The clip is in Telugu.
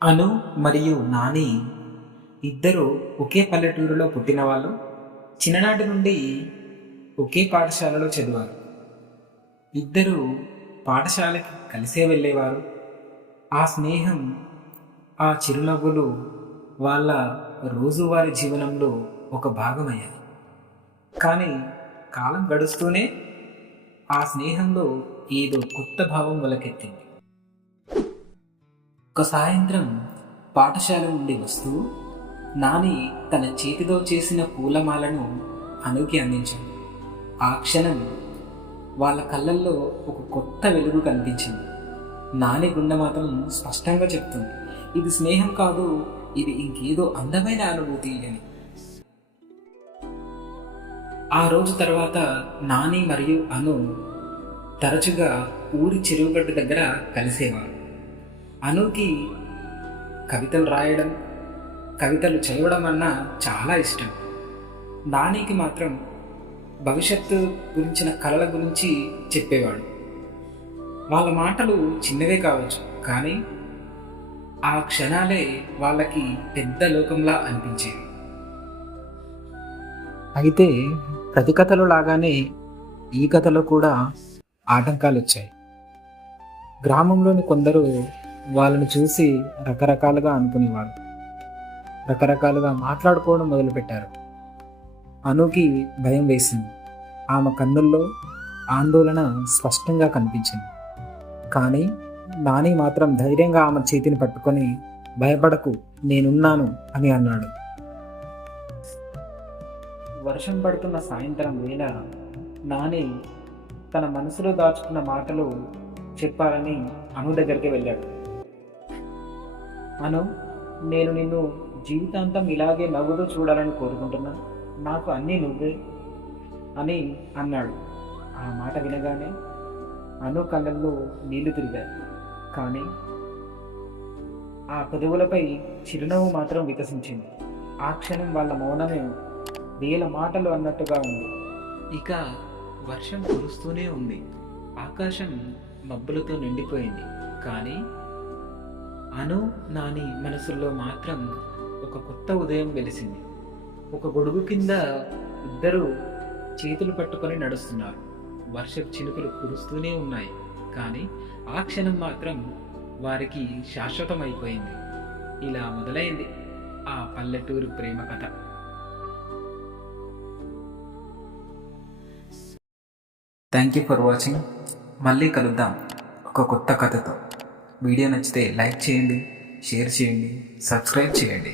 అను మరియు నాని ఇద్దరు ఒకే పల్లెటూరులో పుట్టిన వాళ్ళు. చిన్ననాటి నుండి ఒకే పాఠశాలలో చదివారు. ఇద్దరు పాఠశాలకి కలిసే వెళ్ళేవారు. ఆ స్నేహం, ఆ చిరునవ్వులు వాళ్ళ రోజువారీ జీవనంలో ఒక భాగమయ్యాయి. కానీ కాలం గడుస్తూనే ఆ స్నేహంలో ఏదో కొత్త భావం మొలకెత్తింది. ఒక సాయంత్రం పాఠశాల నుండి వస్తూ నాని తన చేతితో చేసిన పూలమాలను అనుకి అందించాడు. ఆ క్షణం వాళ్ళ కళ్ళల్లో ఒక కొత్త వెలుగు కనిపించింది. నాని గుండె మాత్రం స్పష్టంగా చెప్తుంది, ఇది స్నేహం కాదు, ఇది ఇంకేదో అందమైన అనుభూతి అని. ఆ రోజు తర్వాత నాని మరియు అను తరచుగా ఊరి చెరువుగట్టు దగ్గర కలిసేవారు. అనుకి కవితలు రాయడం, కవితలు చదవడం అన్నా చాలా ఇష్టం. నానికి మాత్రం భవిష్యత్తు గురించిన కళల గురించి చెప్పేవాడు. వాళ్ళ మాటలు చిన్నవే కావచ్చు, కానీ ఆ క్షణాలే వాళ్ళకి పెద్ద లోకంలా అనిపించేవి. అయితే ప్రతి కథలో లాగానే ఈ కథలో కూడా ఆటంకాలు వచ్చాయి. గ్రామంలోని కొందరు వాళ్ళని చూసి రకరకాలుగా అనుకునేవారు, రకరకాలుగా మాట్లాడుకోవడం మొదలుపెట్టారు. అనుకి భయం వేసింది. ఆమె కన్నుల్లో ఆందోళన స్పష్టంగా కనిపించింది. కానీ నాని మాత్రం ధైర్యంగా ఆమె చేతిని పట్టుకొని, భయపడకు, నేనున్నాను అని అన్నాడు. వర్షం పడుతున్న సాయంత్రం వేళ నాని తన మనసులో దాచుకున్న మాటలు చెప్పాలని అను దగ్గరికి వెళ్ళాడు. అను, నేను నిన్ను జీవితాంతం ఇలాగే నవ్వుతూ చూడాలని కోరుకుంటున్నా, నాకు అన్నీ నువ్వే అని అన్నాడు. ఆ మాట వినగానే అను కళ్ళల్లో నీళ్లు తిరిగాయి. కానీ ఆ పెదవులపై చిరునవ్వు మాత్రం వికసించింది. ఆ క్షణం వాళ్ళ మౌనమే వేల మాటలు అన్నట్టుగా ఉంది. ఇక వర్షం కురుస్తూనే ఉంది. ఆకాశం మబ్బులతో నిండిపోయింది. కానీ అను నాని మనసుల్లో మాత్రం ఒక కొత్త ఉదయం వెలిసింది. ఒక గొడుగు కింద ఇద్దరు చేతులు పట్టుకొని నడుస్తున్నారు. వర్షపు చినుకులు కురుస్తూనే ఉన్నాయి. కానీ ఆ క్షణం మాత్రం వారికి శాశ్వతమైపోయింది. ఇలా మొదలైంది ఆ పల్లెటూరు ప్రేమ కథ. Thank you for watching. మళ్ళీ కలుద్దాం ఒక కొత్త కథతో. వీడియో నచ్చితే లైక్ చేయండి, షేర్ చేయండి, సబ్స్క్రైబ్ చేయండి.